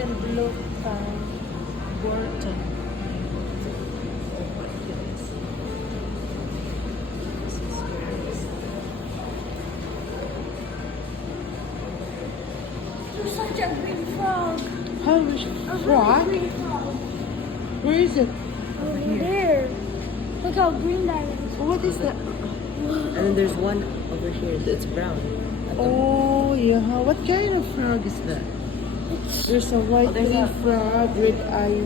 and blue Burton. There's such a green frog. How is A frog? really green frog. Where is it? Over there. Look how green that is. What is that? And then there's one over here that's brown. Oh, yeah. What kind of frog is that? There's a white there's green a- frog, red eye